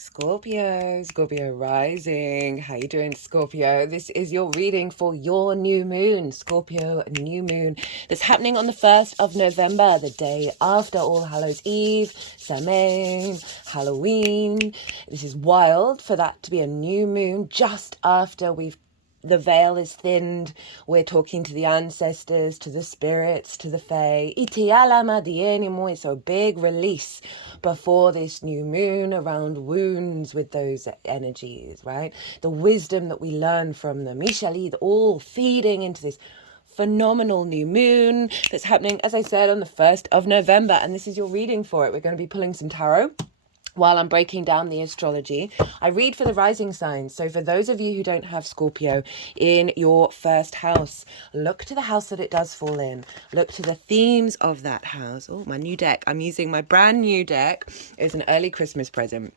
Scorpio rising. How you doing, Scorpio? This is your reading for your new moon, Scorpio new moon. That's happening on the 1st of November, the day after All Hallows Eve, SAMHAIN, Halloween. This is wild for that to be a new moon just after the veil is thinned. We're talking to the ancestors, to the spirits, to the fae. So big release before this new moon around wounds with those energies, right? The wisdom that we learn from them. All feeding into this phenomenal new moon that's happening, as I said, on the 1st of November. And this is your reading for it. We're going to be pulling some tarot while I'm breaking down the astrology. I read for the rising signs. So for those of you who don't have Scorpio in your first house, look to the house that it does fall in. Look to the themes of that house. Oh, my new deck. I'm using my brand new deck. It's an early Christmas present.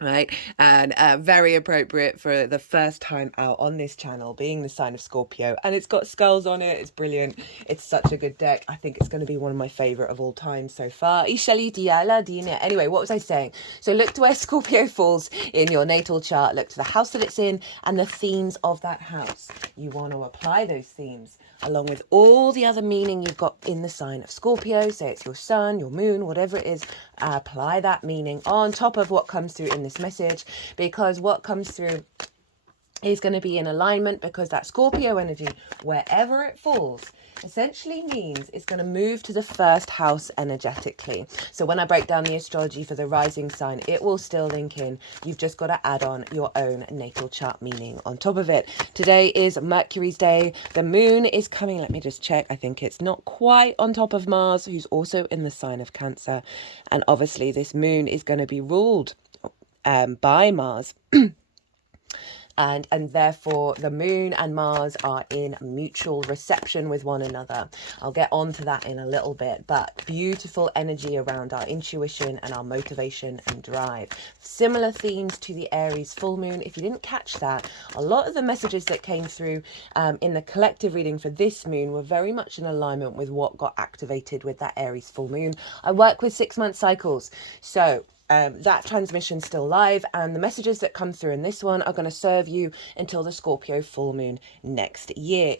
Right, and very appropriate for the first time out on this channel, being the sign of Scorpio, and it's got skulls on it. It's brilliant. It's such a good deck. I think it's going to be one of my favorite of all time so far. Anyway, what was I saying? So look to where Scorpio falls in your natal chart. Look to the house that it's in and the themes of that house. You want to apply those themes along with all the other meaning you've got in the sign of Scorpio. Say it's your sun, your moon, whatever it is. Apply that meaning on top of what comes through in this message, because what comes through is going to be in alignment, because that Scorpio energy, wherever it falls, essentially means it's going to move to the first house energetically. So when I break down the astrology for the rising sign, it will still link in. You've just got to add on your own natal chart meaning on top of it. Today is Mercury's day. The moon is coming. Let me just check. I think it's not quite on top of Mars, who's also in the sign of Cancer. And obviously this moon is going to be ruled by Mars. And therefore the moon and Mars are in mutual reception with one another. I'll get on to that in a little bit, but beautiful energy around our intuition and our motivation and drive. Similar themes to the Aries full moon. If you didn't catch that, a lot of the messages that came through in the collective reading for this moon were very much in alignment with what got activated with that Aries full moon. I work with 6-month cycles, so that transmission's still live, and the messages that come through in this one are going to serve you until the Scorpio full moon next year.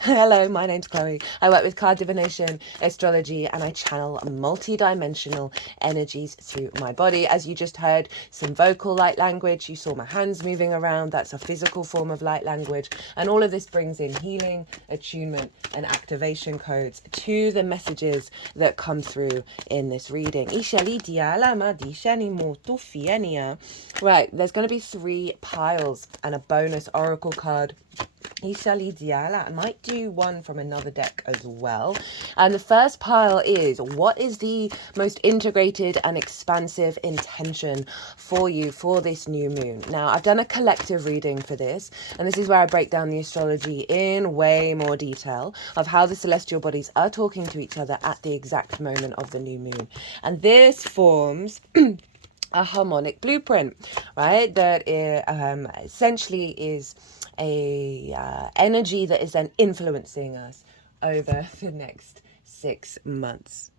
Hello, my name's Chloe. I work with card divination, astrology, and I channel multi-dimensional energies through my body. As you just heard, some vocal light language. You saw my hands moving around. That's a physical form of light language. And all of this brings in healing, attunement, and activation codes to the messages that come through in this reading. Right, there's going to be 3 piles and a bonus oracle card. I might do one from another deck as well. And the first pile is, what is the most integrated and expansive intention for you for this new moon? Now, I've done a collective reading for this, and this is where I break down the astrology in way more detail of how the celestial bodies are talking to each other at the exact moment of the new moon. And this forms a harmonic blueprint, right? That essentially is a energy that is then influencing us over the next 6 months.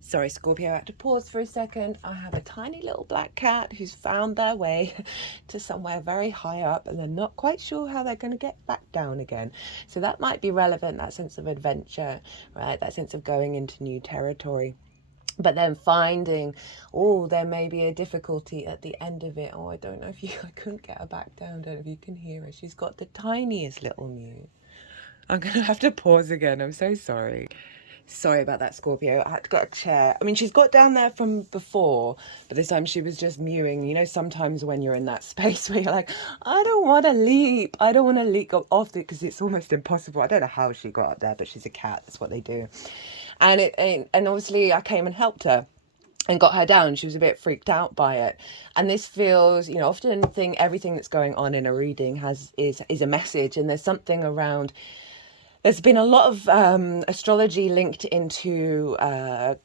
Sorry, Scorpio, I had to pause for a second. I have a tiny little black cat who's found their way to somewhere very high up, and they're not quite sure how they're going to get back down again. So that might be relevant, that sense of adventure, right? That sense of going into new territory. But then finding, oh, there may be a difficulty at the end of it. Oh, I don't know if I couldn't get her back down. Don't know if you can hear her. She's got the tiniest little mew. I'm going to have to pause again. I'm so sorry. Sorry about that, Scorpio. I had to get a chair. I mean, she's got down there from before, but this time she was just mewing. You know, sometimes when you're in that space where you're like, I don't want to leap. I don't want to leap off it because it's almost impossible. I don't know how she got up there, but she's a cat. That's what they do. And obviously I came and helped her and got her down. She was a bit freaked out by it. And this feels, you know, often everything that's going on in a reading is a message, and there's something around There's been a lot of astrology linked into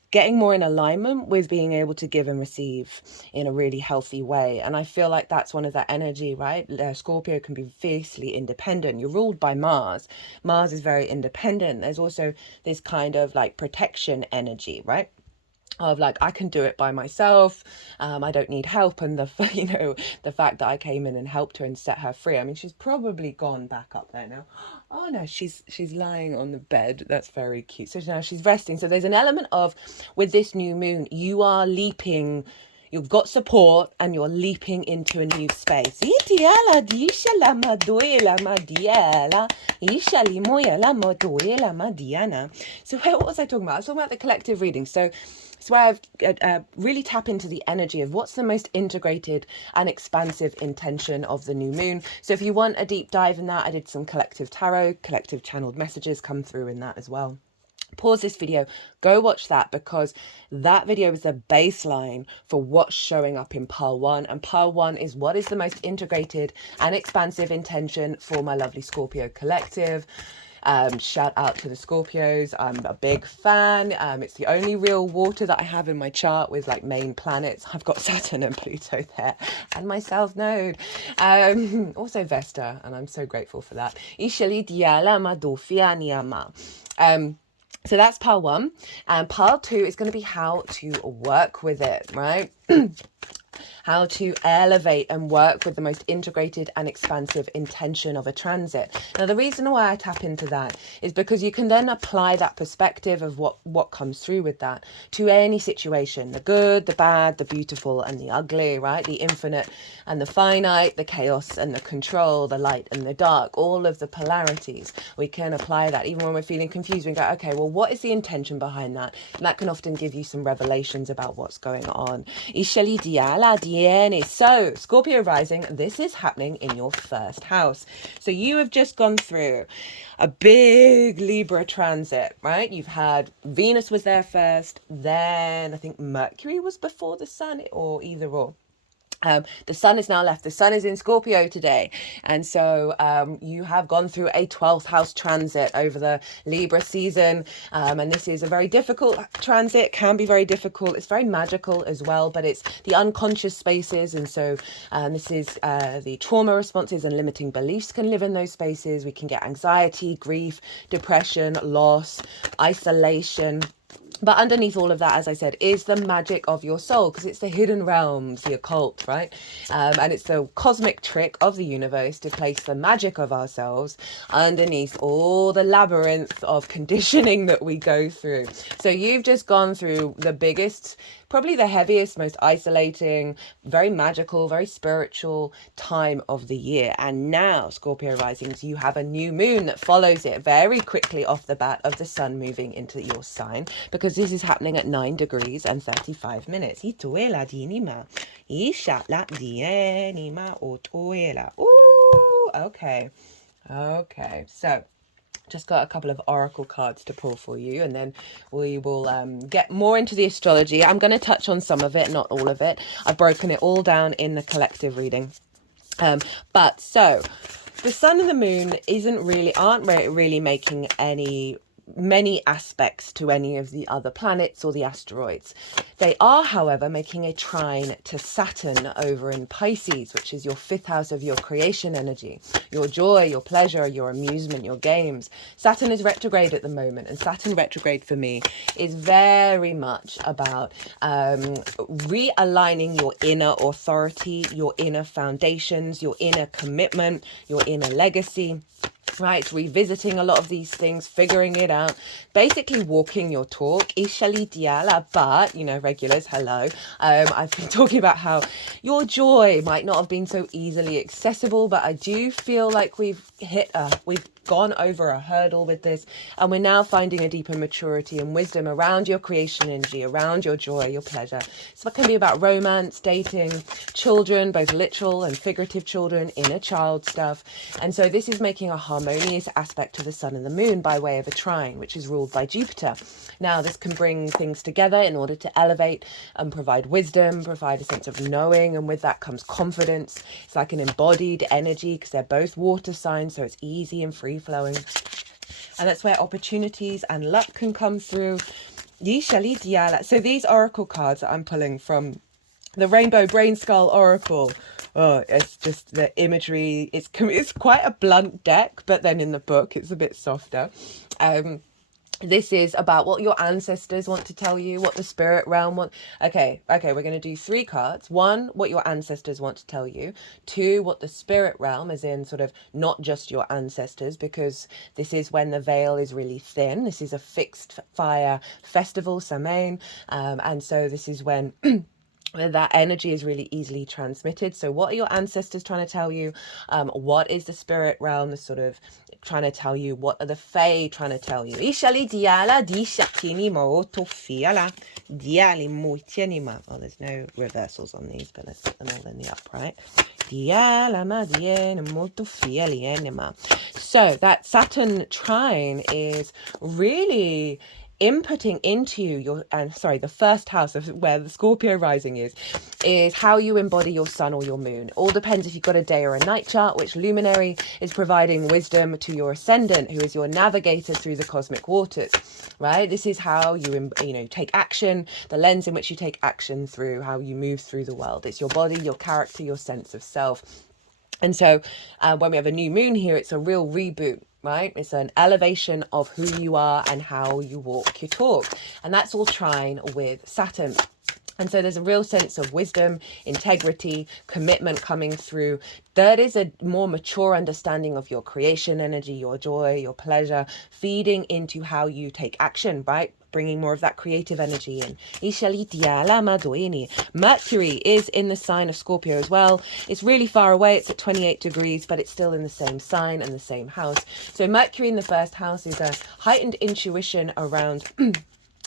getting more in alignment with being able to give and receive in a really healthy way. And I feel like that's one of that energy, right? Scorpio can be fiercely independent. You're ruled by Mars. Mars is very independent. There's also this kind of like protection energy, right? Of like, I can do it by myself. I don't need help. And the the fact that I came in and helped her and set her free. I mean, she's probably gone back up there now. Oh no, she's lying on the bed. That's very cute. So now she's resting. So there's an element of, with this new moon, you are leaping. You've got support and you're leaping into a new space. So what was I talking about? I was talking about the collective reading. So it's where I've really tap into the energy of what's the most integrated and expansive intention of the new moon. So if you want a deep dive in that, I did some collective tarot, collective channeled messages come through in that as well. Pause this video, go watch that, because that video is the baseline for what's showing up in pile 1. And pile 1 is what is the most integrated and expansive intention for my lovely Scorpio collective. Shout out to the Scorpios. I'm a big fan. It's the only real water that I have in my chart with like main planets. I've got Saturn and Pluto there, and my South Node. Also Vesta, and I'm so grateful for that. So that's pile 1, and pile 2 is going to be how to work with it, right? How to elevate and work with the most integrated and expansive intention of a transit. Now, the reason why I tap into that is because you can then apply that perspective of what comes through with that to any situation, the good, the bad, the beautiful and the ugly, right? The infinite and the finite, the chaos and the control, the light and the dark, all of the polarities. We can apply that even when we're feeling confused. We go, okay, well, what is the intention behind that? And that can often give you some revelations about what's going on. So Scorpio rising, this is happening in your first house. So you have just gone through a big Libra transit, right? You've had Venus was there first, then I think Mercury was before the sun, or either or. The sun is now left. The sun is in Scorpio today. And so you have gone through a 12th house transit over the Libra season. And this is a very difficult transit, can be very difficult. It's very magical as well, but it's the unconscious spaces. And so this is the trauma responses and limiting beliefs can live in those spaces. We can get anxiety, grief, depression, loss, isolation. But underneath all of that, as I said, is the magic of your soul, because it's the hidden realms, the occult, right? And it's the cosmic trick of the universe to place the magic of ourselves underneath all the labyrinth of conditioning that we go through. So you've just gone through the biggest, probably the heaviest, most isolating, very magical, very spiritual time of the year. And now, Scorpio risings, you have a new moon that follows it very quickly off the bat of the sun moving into your sign, because this is happening at 9 degrees and 35 minutes. Ooh, okay. Okay, so just got a couple of oracle cards to pull for you, and then we will get more into the astrology. I'm going to touch on some of it, not all of it. I've broken it all down in the collective reading. But so the sun and the moon aren't really making many aspects to any of the other planets or the asteroids. They are, however, making a trine to Saturn over in Pisces, which is your 5th house of your creation energy, your joy, your pleasure, your amusement, your games. Saturn is retrograde at the moment, and Saturn retrograde for me is very much about realigning your inner authority, your inner foundations, your inner commitment, your inner legacy. Right, revisiting a lot of these things, figuring it out, basically walking your talk. But, regulars, hello. I've been talking about how your joy might not have been so easily accessible, but I do feel like we've gone over a hurdle with this, and we're now finding a deeper maturity and wisdom around your creation energy, around your joy, your pleasure. So it can be about romance, dating, children, both literal and figurative children, inner child stuff. And so this is making a harmonious aspect to the sun and the moon by way of a trine, which is ruled by Jupiter. Now, this can bring things together in order to elevate and provide wisdom, provide a sense of knowing, and with that comes confidence. It's like an embodied energy because they're both water signs, so it's easy and free flowing. And that's where opportunities and luck can come through. So these oracle cards that I'm pulling from the Rainbow Brainskull Oracle. Oh, it's just the imagery. It's quite a blunt deck, but then in the book it's a bit softer. This is about what your ancestors want to tell you, what the spirit realm want. Okay, we're going to do 3 cards. 1, what your ancestors want to tell you. 2, what the spirit realm, as in sort of not just your ancestors, because this is when the veil is really thin. This is a fixed fire festival, SAMHAIN, and so this is when that energy is really easily transmitted. So what are your ancestors trying to tell you? What is the spirit realm, the sort of trying to tell you? What are the fae trying to tell you? Oh, there's no reversals on these, but let's put them all in the upright. So that Saturn trine is really inputting into your, and sorry, the first house of where the Scorpio rising is how you embody your sun or your moon. All depends if you've got a day or a night chart, which luminary is providing wisdom to your ascendant, who is your navigator through the cosmic waters, right? This is how you take action, the lens in which you take action through how you move through the world. It's your body, your character, your sense of self. And so when we have a new moon here, it's a real reboot, right? It's an elevation of who you are and how you walk your talk. And that's all trine with Saturn. And so there's a real sense of wisdom, integrity, commitment coming through. Third is a more mature understanding of your creation energy, your joy, your pleasure, feeding into how you take action, right? Bringing more of that creative energy in. Mercury is in the sign of Scorpio as well. It's really far away. It's at 28 degrees, but it's still in the same sign and the same house. So Mercury in the first house is a heightened intuition around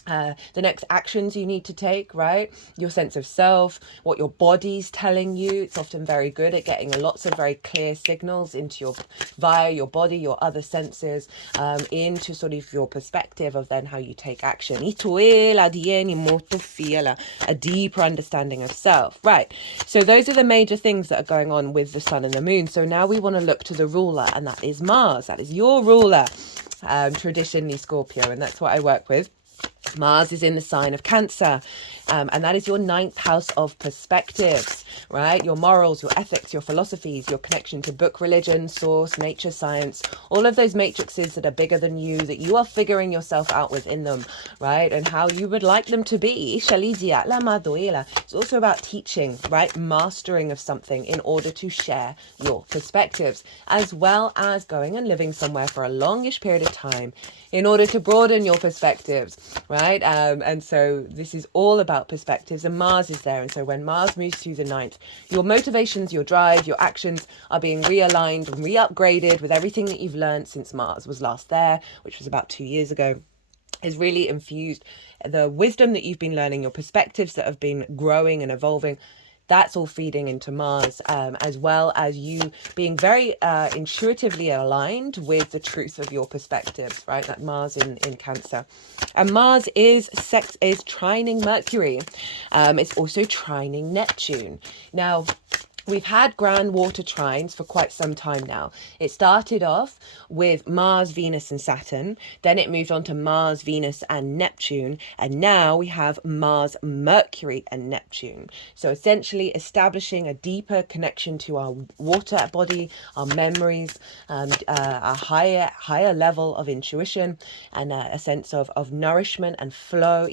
the next actions you need to take, right? Your sense of self, what your body's telling you. It's often very good at getting lots of very clear signals into via your body, your other senses, into sort of your perspective of then how you take action. A deeper understanding of self, right? So those are the major things that are going on with the sun and the moon. So now we want to look to the ruler, and that is Mars. That is your ruler, traditionally Scorpio, and that's what I work with. Mars is in the sign of Cancer, and that is your 9th house of perspectives, right? Your morals, your ethics, your philosophies, your connection to book, religion, source, nature, science, all of those matrices that are bigger than you, that you are figuring yourself out within them, right? And how you would like them to be. It's also about teaching, right? Mastering of something in order to share your perspectives, as well as going and living somewhere for a longish period of time in order to broaden your perspectives, right? And so this is all about perspectives, and Mars is there. And so when Mars moves through the 9th, your motivations, your drive, your actions are being realigned and re-upgraded with everything that you've learned since Mars was last there, which was about 2 years ago. Is really infused. The wisdom that you've been learning, your perspectives that have been growing and evolving, that's all feeding into Mars, as well as you being very intuitively aligned with the truth of your perspectives, right? That Mars in Cancer. And Mars is trining Mercury. It's also trining Neptune. Now, we've had grand water trines for quite some time now. It started off with Mars, Venus and Saturn. Then it moved on to Mars, Venus and Neptune. And now we have Mars, Mercury and Neptune. So essentially establishing a deeper connection to our water body, our memories, a higher level of intuition and a sense of nourishment and flow. And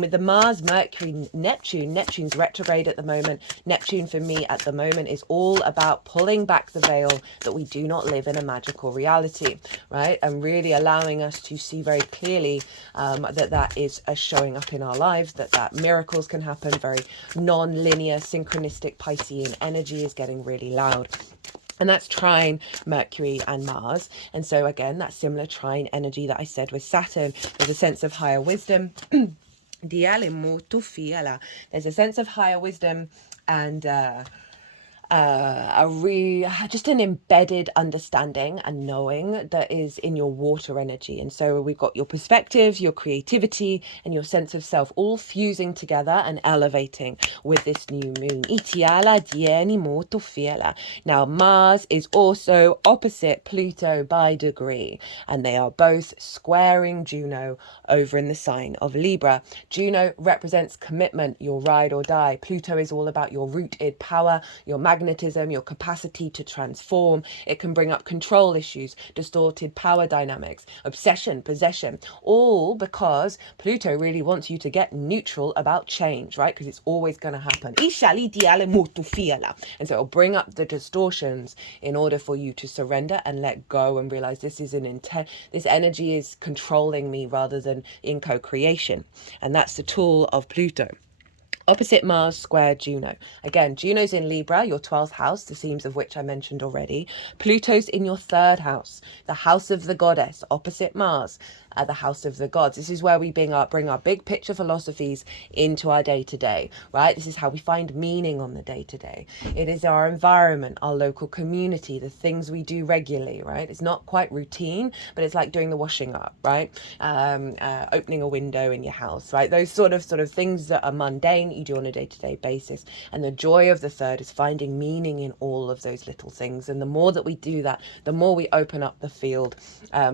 with the Mars, Mercury, Neptune, Neptune's retrograde at the moment. Neptune for me at the moment is all about pulling back the veil that we do not live in a magical reality, right? And really allowing us to see very clearly that is showing up in our lives, that miracles can happen. Very non-linear, synchronistic Piscean energy is getting really loud. And that's trine Mercury and Mars. And so again, that similar trine energy that I said with Saturn, there's a sense of higher wisdom. There's a sense of higher wisdom and just an embedded understanding and knowing that is in your water energy. And so we've got your perspectives, your creativity, and your sense of self all fusing together and elevating with this new moon. Now, Mars is also opposite Pluto by degree, and they are both squaring Juno over in the sign of Libra. Juno represents commitment, your ride or die. Pluto is all about your rooted power, your magnetism, your capacity to transform. It can bring up control issues, distorted power dynamics, obsession, possession, all because Pluto really wants you to get neutral about change, right? Because it's always going to happen. And so it'll bring up the distortions in order for you to surrender and let go and realize this is this energy is controlling me rather than in co-creation. And that's the tool of Pluto. Opposite Mars, square Juno. Again, Juno's in Libra, your 12th house, the themes of which I mentioned already. Pluto's in your 3rd house, the house of the goddess, opposite Mars, the house of the gods. This is where we bring our big picture philosophies into our day-to-day, right? This is how we find meaning on the day-to-day. It is our environment, our local community, the things we do regularly, right? It's not quite routine, but it's like doing the washing up, right? Opening a window in your house, right? Those sort of things that are mundane you do on a day-to-day basis. And the joy of the 3rd is finding meaning in all of those little things. And the more that we do that, the more we open up the field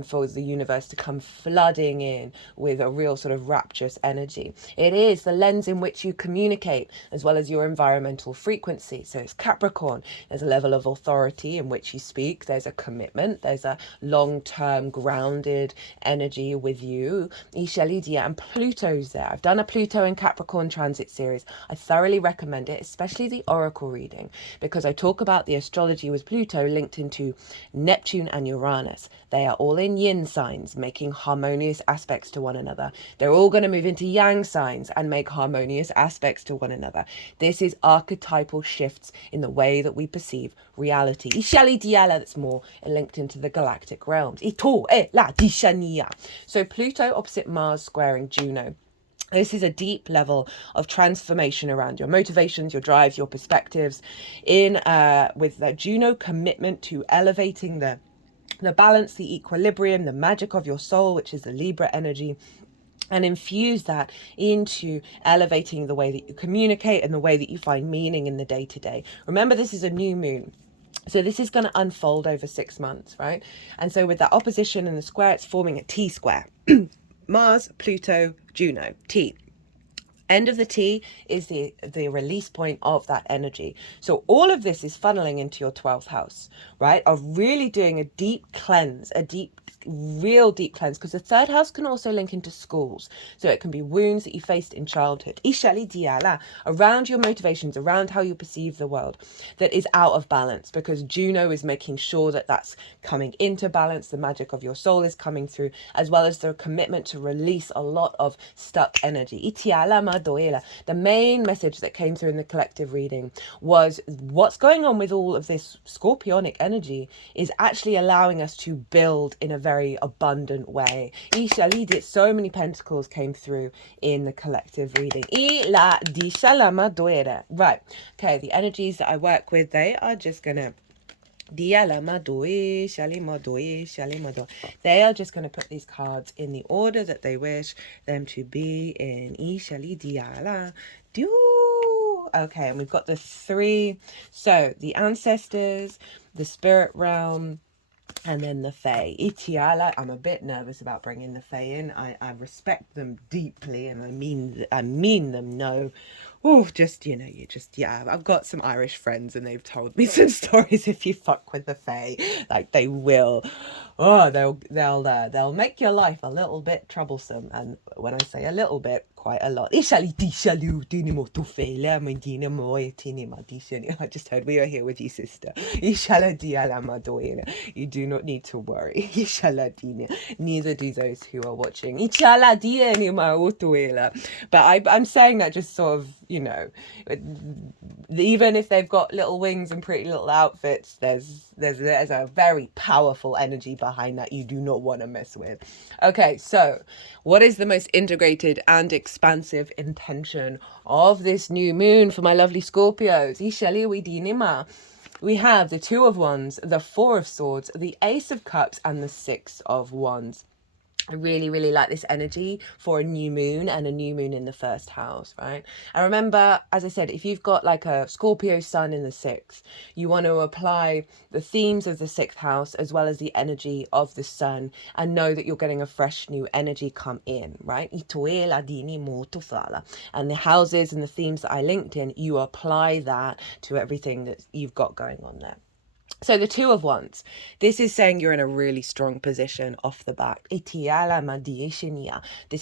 for the universe to come flooding in with a real sort of rapturous energy. It is the lens in which you communicate as well as your environmental frequency. So it's Capricorn. There's a level of authority in which you speak. There's a commitment. There's a long-term grounded energy with you. And Pluto's there. I've done a Pluto and Capricorn transit series. I thoroughly recommend it, especially the oracle reading, because I talk about the astrology with Pluto linked into Neptune and Uranus. They are all in yin signs, making harmonious aspects to one another. They're all going to move into yang signs and make harmonious aspects to one another. This is archetypal shifts in the way that we perceive reality. That's more linked into the galactic realms. So Pluto opposite Mars squaring Juno. This is a deep level of transformation around your motivations, your drives, your perspectives, with the Juno commitment to elevating the balance, the equilibrium, the magic of your soul, which is the Libra energy, and infuse that into elevating the way that you communicate and the way that you find meaning in the day-to-day. Remember, this is a new moon. So this is going to unfold over 6 months, right? And so with that opposition and the square, it's forming a T square. Mars, Pluto, Juno, T. End of the T is the release point of that energy. So all of this is funneling into your 12th house, right? Of really doing a deep cleanse, real deep cleanse, because the 3rd house can also link into schools. So it can be wounds that you faced in childhood. Around your motivations, around how you perceive the world, that is out of balance, because Juno is making sure that that's coming into balance. The magic of your soul is coming through, as well as the commitment to release a lot of stuck energy. The main message that came through in the collective reading was what's going on with all of this scorpionic energy is actually allowing us to build in a very abundant way. So many pentacles came through in the collective reading. Right. Okay, the energies that I work with, they are just gonna they are just going to put these cards in the order that they wish them to be in. Okay, and we've got the 3. So the ancestors, the spirit realm, and then the Fae. I'm a bit nervous about bringing the Fae in. I respect them deeply, and I mean them. No, I've got some Irish friends, and they've told me some stories. If you fuck with the Fae, like they will, they'll make your life a little bit troublesome. And when I say a little bit, quite a lot. I just heard we are here with you, sister. You do not need to worry. Neither do those who are watching. But I'm saying that just sort of, you know, even if they've got little wings and pretty little outfits, there's a very powerful energy behind that you do not want to mess with. Okay, so what is the most integrated and expansive intention of this new moon for my lovely Scorpios? We have the Two of Wands, the Four of Swords, the Ace of Cups, and the Six of Wands. I really, really like this energy for a new moon and a new moon in the first house, right? And remember, as I said, if you've got like a Scorpio sun in the sixth, you want to apply the themes of the sixth house as well as the energy of the sun and know that you're getting a fresh new energy come in, right? And the houses and the themes that I linked in, you apply that to everything that you've got going on there. So the Two of Wands, this is saying you're in a really strong position off the bat. This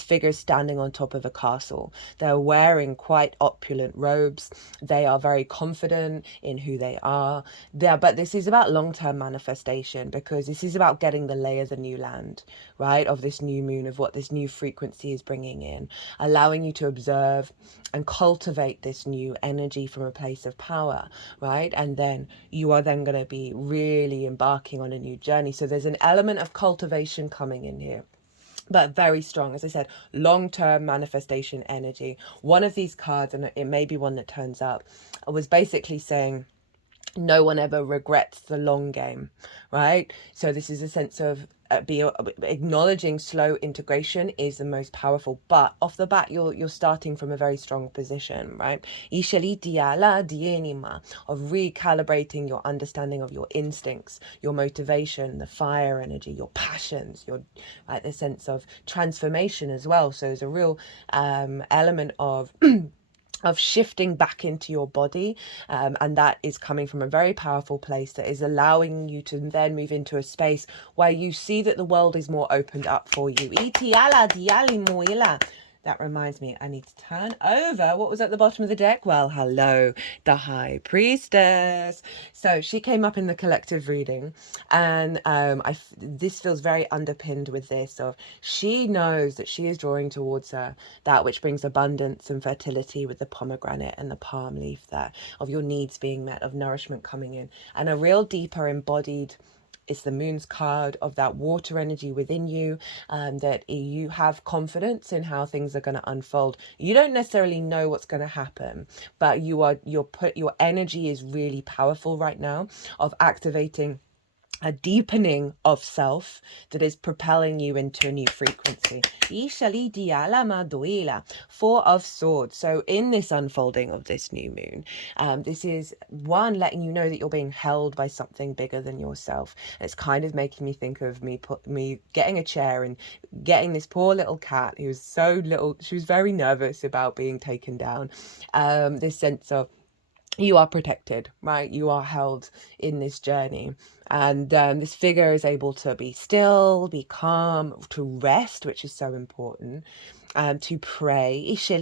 figure is standing on top of a castle. They're wearing quite opulent robes. They are very confident in who they are. But this is about long-term manifestation, because this is about getting the lay of the new land, right? Of this new moon, of what this new frequency is bringing in, allowing you to observe and cultivate this new energy from a place of power, right? And then you are then going to be really embarking on a new journey. So there's an element of cultivation coming in here, but very strong, as I said, long-term manifestation energy. One of these cards, and it may be one that turns up, was basically saying no one ever regrets the long game, right? So this is a sense of acknowledging slow integration is the most powerful, but off the bat you're starting from a very strong position, right? Of recalibrating your understanding of your instincts, your motivation, the fire energy, your passions, your the sense of transformation as well. So there's a real element of shifting back into your body, and that is coming from a very powerful place that is allowing you to then move into a space where you see that the world is more opened up for you. That reminds me, I need to turn over what was at the bottom of the deck. Well, hello, the High Priestess. So she came up in the collective reading, and this feels very underpinned with this of she knows that she is drawing towards her that which brings abundance and fertility, with the pomegranate and the palm leaf there, of your needs being met, of nourishment coming in, and a real deeper embodied, it's the moon's card of that water energy within you, that you have confidence in how things are going to unfold. You don't necessarily know what's going to happen, but your energy is really powerful right now, of activating a deepening of self that is propelling you into a new frequency. Four of Swords. So in this unfolding of this new moon, this is one letting you know that you're being held by something bigger than yourself. It's kind of making me think of me getting a chair and getting this poor little cat who was so little. She was very nervous about being taken down. This sense of you are protected, right? You are held in this journey. And this figure is able to be still, be calm, to rest, which is so important, to pray, to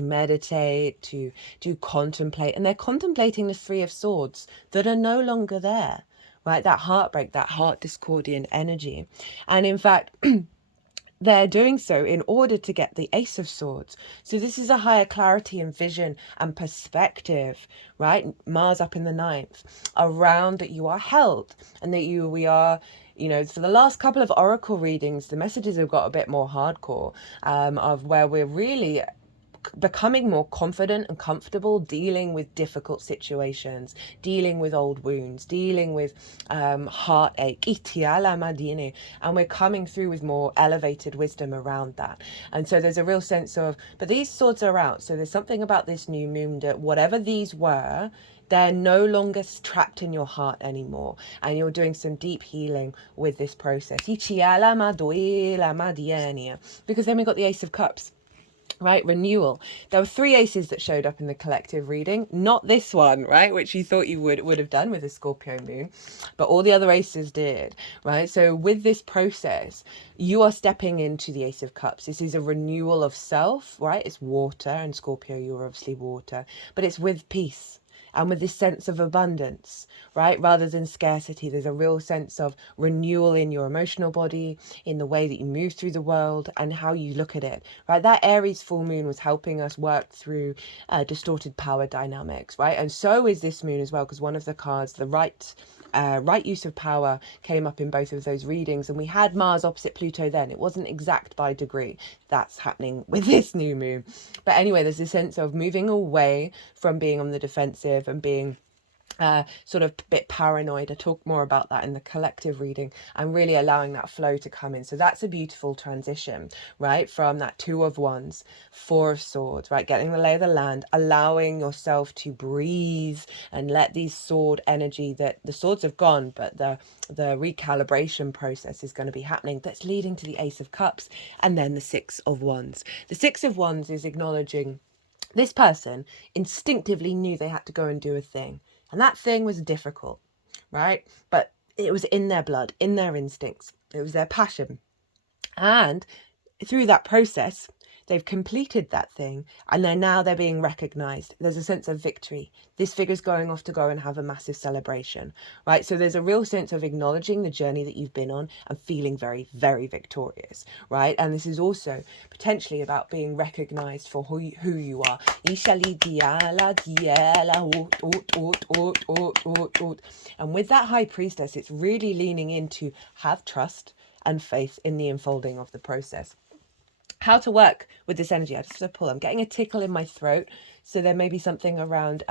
meditate, to contemplate. And they're contemplating the Three of Swords that are no longer there, right? That heartbreak, that heart discordian energy. And in fact, they're doing so in order to get the Ace of Swords. So this is a higher clarity and vision and perspective, right? Mars up in the ninth, around that you are held, and that we are, you know, for the last couple of oracle readings, the messages have got a bit more hardcore, of where we're really becoming more confident and comfortable dealing with difficult situations, dealing with old wounds, dealing with heartache, and we're coming through with more elevated wisdom around that. And so there's a real sense of, but these swords are out, so there's something about this new moon that whatever these were, they're no longer trapped in your heart anymore, and you're doing some deep healing with this process. Because then we got the Ace of Cups, right? Renewal. There were three aces that showed up in the collective reading, not this one, right, which you thought you would have done with a Scorpio moon, but all the other aces did, right? So with this process, you are stepping into the Ace of Cups. This is a renewal of self, right? It's water, and Scorpio, you're obviously water, but it's with peace. and with this sense of abundance, right? Rather than scarcity, there's a real sense of renewal in your emotional body, in the way that you move through the world and how you look at it, right? That Aries full moon was helping us work through distorted power dynamics, right? And so is this moon as well, because one of the cards, the right use of power, came up in both of those readings, and we had Mars opposite Pluto then. It wasn't exact by degree. That's happening with this new moon. But anyway, there's a sense of moving away from being on the defensive and being sort of a bit paranoid. I talk more about that in the collective reading, and really allowing that flow to come in. So that's a beautiful transition, right? From that 2 of Wands, 4 of Swords, right? Getting the lay of the land, allowing yourself to breathe and let these sword energy, that the swords have gone, but the recalibration process is going to be happening. That's leading to the Ace of Cups, and then the 6 of Wands. The 6 of Wands is acknowledging this person instinctively knew they had to go and do a thing. And that thing was difficult, right? But it was in their blood, in their instincts. It was their passion. And through that process, they've completed that thing, and they're being recognized. There's a sense of victory. This figure's going off to go and have a massive celebration, right? So there's a real sense of acknowledging the journey that you've been on and feeling very, very victorious, right? And this is also potentially about being recognized for who you are. And with that High Priestess, it's really leaning into have trust and faith in the unfolding of the process. How to work with this energy. I just have to pull. I'm getting a tickle in my throat, so there may be something around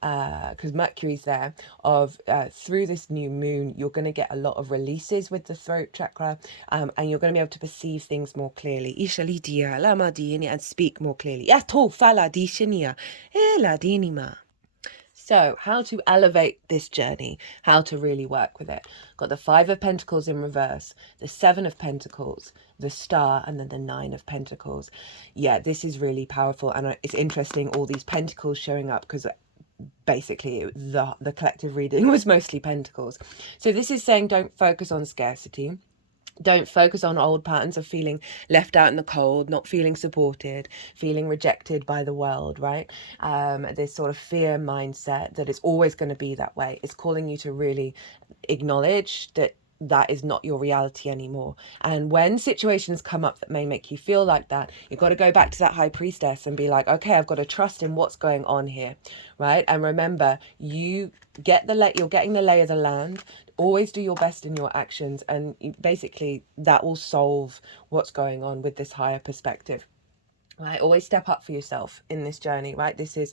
because Mercury's there of through this new moon you're going to get a lot of releases with the throat chakra, and you're going to be able to perceive things more clearly and speak more clearly. So how to elevate this journey, how to really work with it. Got the 5 of Pentacles in reverse, the 7 of Pentacles, the Star, and then the 9 of Pentacles. Yeah, this is really powerful, and it's interesting all these pentacles showing up, because basically the collective reading was mostly pentacles. So this is saying don't focus on scarcity. Don't focus on old patterns of feeling left out in the cold, not feeling supported, feeling rejected by the world, right? This sort of fear mindset that it's always going to be that way. It's calling you to really acknowledge that that is not your reality anymore. And when situations come up that may make you feel like that, you've got to go back to that High Priestess and be like, okay, I've got to trust in what's going on here, right? And remember, you're getting the lay of the land. Always do your best in your actions, and basically that will solve what's going on with this higher perspective. Right, always step up for yourself in this journey, right? This is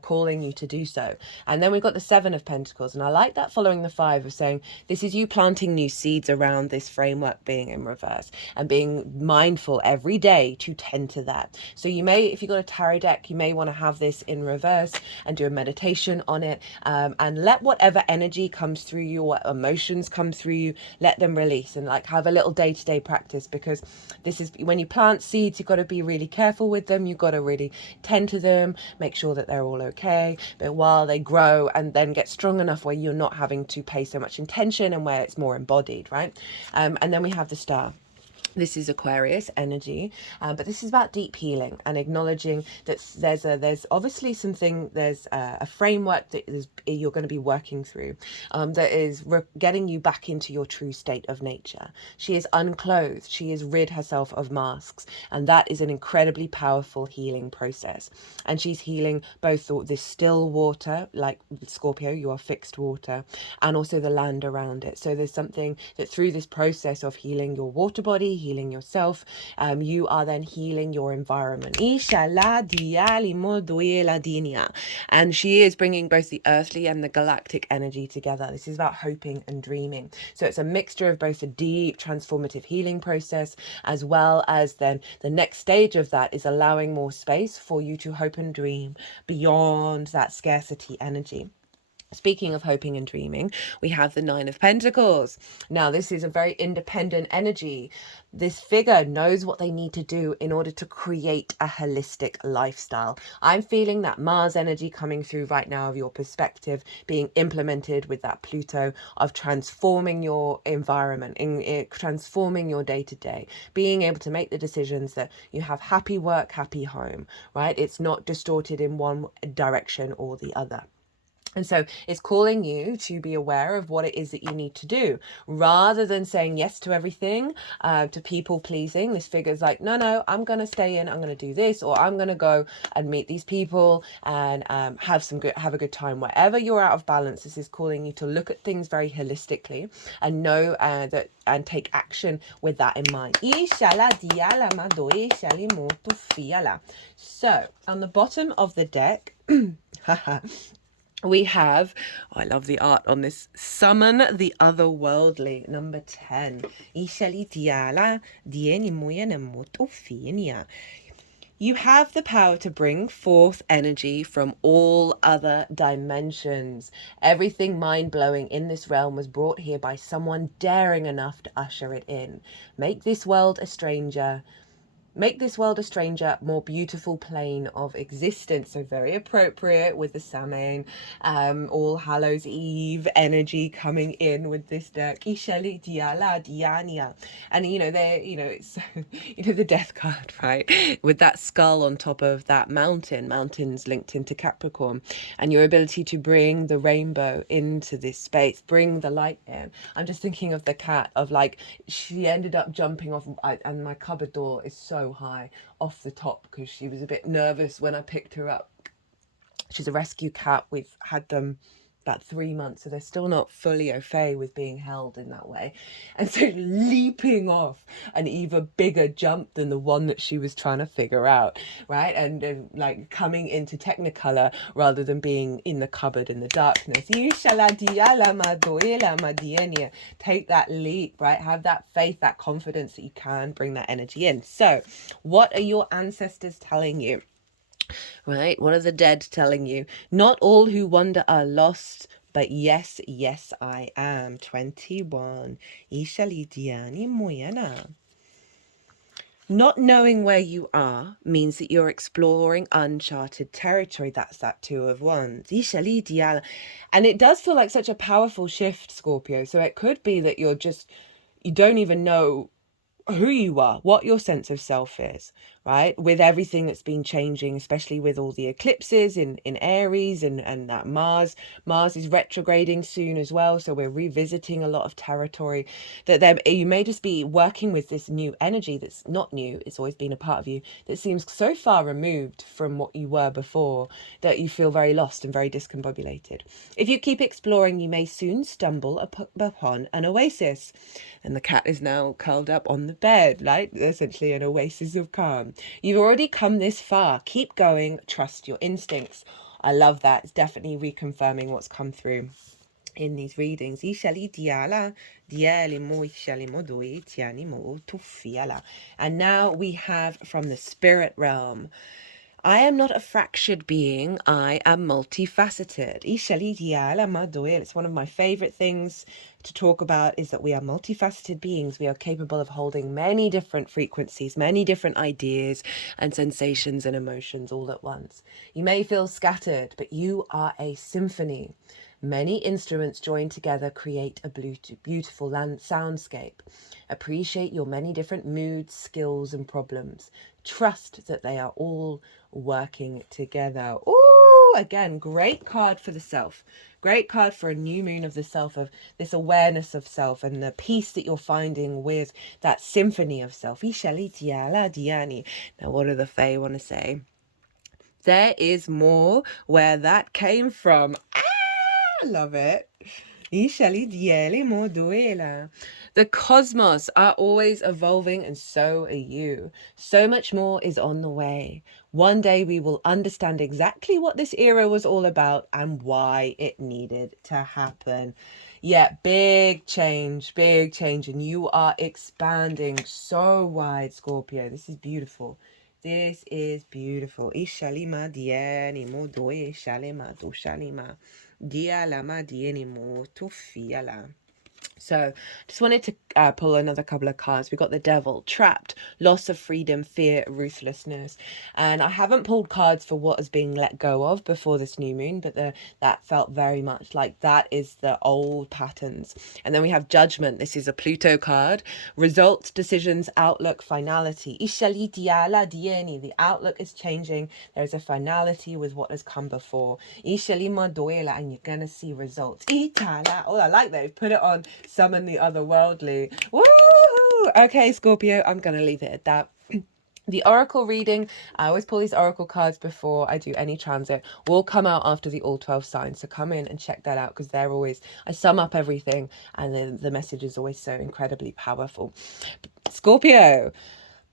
calling you to do so. And then we've got the 7 of Pentacles, and I like that following the 5 of saying this is you planting new seeds around this framework being in reverse and being mindful every day to tend to that. So you may, if you've got a tarot deck, you may want to have this in reverse and do a meditation on it, and let whatever energy comes through you, what emotions come through you, let them release, and like have a little day-to-day practice, because this is when you plant seeds, you've got to be really careful with them. You've got to really tend to them, make sure that they're all okay, but while they grow and then get strong enough where you're not having to pay so much attention and where it's more embodied, right? And then we have the Star. This is Aquarius energy, but this is about deep healing and acknowledging that there's obviously there's a framework that you're going to be working through, that is getting you back into your true state of nature. She is unclothed. She is rid herself of masks, and that is an incredibly powerful healing process. And she's healing both this still water, like Scorpio, you are fixed water, and also the land around it. So there's something that through this process of healing your water body, healing yourself, you are then healing your environment. And she is bringing both the earthly and the galactic energy together. This is about hoping and dreaming. So it's a mixture of both a deep transformative healing process, as well as then the next stage of that is allowing more space for you to hope and dream beyond that scarcity energy. Speaking of hoping and dreaming, we have the 9 of Pentacles. Now, this is a very independent energy. This figure knows what they need to do in order to create a holistic lifestyle. I'm feeling that Mars energy coming through right now of your perspective being implemented with that Pluto of transforming your environment, in transforming your day-to-day, being able to make the decisions that you have happy work, happy home, right? It's not distorted in one direction or the other. And so it's calling you to be aware of what it is that you need to do rather than saying yes to everything, to people pleasing. This figure's like, no, I'm going to stay in. I'm going to do this, or I'm going to go and meet these people and have a good time. Wherever you're out of balance, this is calling you to look at things very holistically and know that and take action with that in mind. So on the bottom of the deck, we have, oh, I love the art on this, Summon the Otherworldly, number 10. You have the power to bring forth energy from all other dimensions. Everything mind-blowing in this realm was brought here by someone daring enough to usher it in. Make this world a stranger, more beautiful plane of existence. So very appropriate with the SAMHAIN, All Hallows Eve energy coming in with this deck. And it's the death card, right? With that skull on top of that mountains linked into Capricorn, and your ability to bring the rainbow into this space, bring the light in. I'm just thinking of the cat, of like, she ended up jumping off, and my cupboard door is so high off the top because she was a bit nervous when I picked her up. She's a rescue cat. We've had them about 3 months, so they're still not fully au fait with being held in that way. And so leaping off an even bigger jump than the one that she was trying to figure out, right? And like coming into Technicolor rather than being in the cupboard in the darkness. Take that leap, right? Have that faith, that confidence that you can bring that energy in. So what are your ancestors telling you? Right? What are the dead telling you? Not all who wander are lost, but yes, I am. 21. Not knowing where you are means that you're exploring uncharted territory. That's that 2 of Wands. And it does feel like such a powerful shift, Scorpio. So it could be that you don't even know who you are, what your sense of self is, right? With everything that's been changing, especially with all the eclipses in Aries and that Mars is retrograding soon as well. So we're revisiting a lot of territory that you may just be working with this new energy that's not new. It's always been a part of you that seems so far removed from what you were before that you feel very lost and very discombobulated. If you keep exploring, you may soon stumble upon an oasis. And the cat is now curled up on the bed, right? Essentially an oasis of calm. You've already come this far. Keep going. Trust your instincts. I love that. It's definitely reconfirming what's come through in these readings. And now we have from the spirit realm. I am not a fractured being. I am multifaceted. It's one of my favorite things to talk about, is that we are multifaceted beings. We are capable of holding many different frequencies, many different ideas and sensations and emotions all at once. You may feel scattered, but you are a symphony. Many instruments joined together create a beautiful soundscape. Appreciate your many different moods, skills, and problems. Trust that they are all working together. Ooh, again, great card for the self. Great card for a new moon of the self, of this awareness of self and the peace that you're finding with that symphony of self. Now, what do the Fae want to say? There is more where that came from. I love it. The cosmos are always evolving, and so are you. So much more is on the way. One day we will understand exactly what this era was all about and why it needed to happen. Yeah, big change, and you are expanding so wide, Scorpio. This is beautiful. This is beautiful. Ishalima dieni modoe shalima do shalima. Dia lama dieni mo to fiala. So just wanted to pull another couple of cards. We got the Devil, trapped, loss of freedom, fear, ruthlessness. And I haven't pulled cards for what is being let go of before this new moon, but that felt very much like that is the old patterns. And then we have Judgment. This is a Pluto card. Results, decisions, outlook, finality. Ishalitia dieni. The outlook is changing. There's a finality with what has come before. Ishalima doela, and you're going to see results. Itala. Oh, I like that. Put it on Summon the Otherworldly. Woohoo! Okay, Scorpio, I'm going to leave it at that. The oracle reading, I always pull these oracle cards before I do any transit, will come out after the all 12 signs. So come in and check that out, because they're always, I sum up everything and the message is always so incredibly powerful. Scorpio,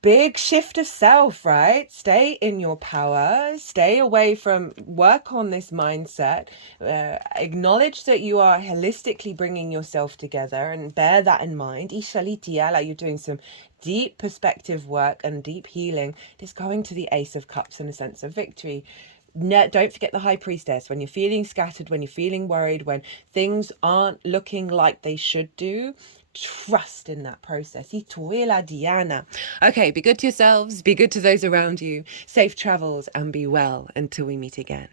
big shift of self, right? Stay in your power, stay away from, work on this mindset, acknowledge that you are holistically bringing yourself together and bear that in mind. Ishalitia, like you're doing some deep perspective work and deep healing. Just going to the Ace of Cups and a sense of victory. No, don't forget the High Priestess. When you're feeling scattered, when you're feeling worried, when things aren't looking like they should do, trust in that process. Diana. Okay, be good to yourselves, be good to those around you. Safe travels and be well until we meet again.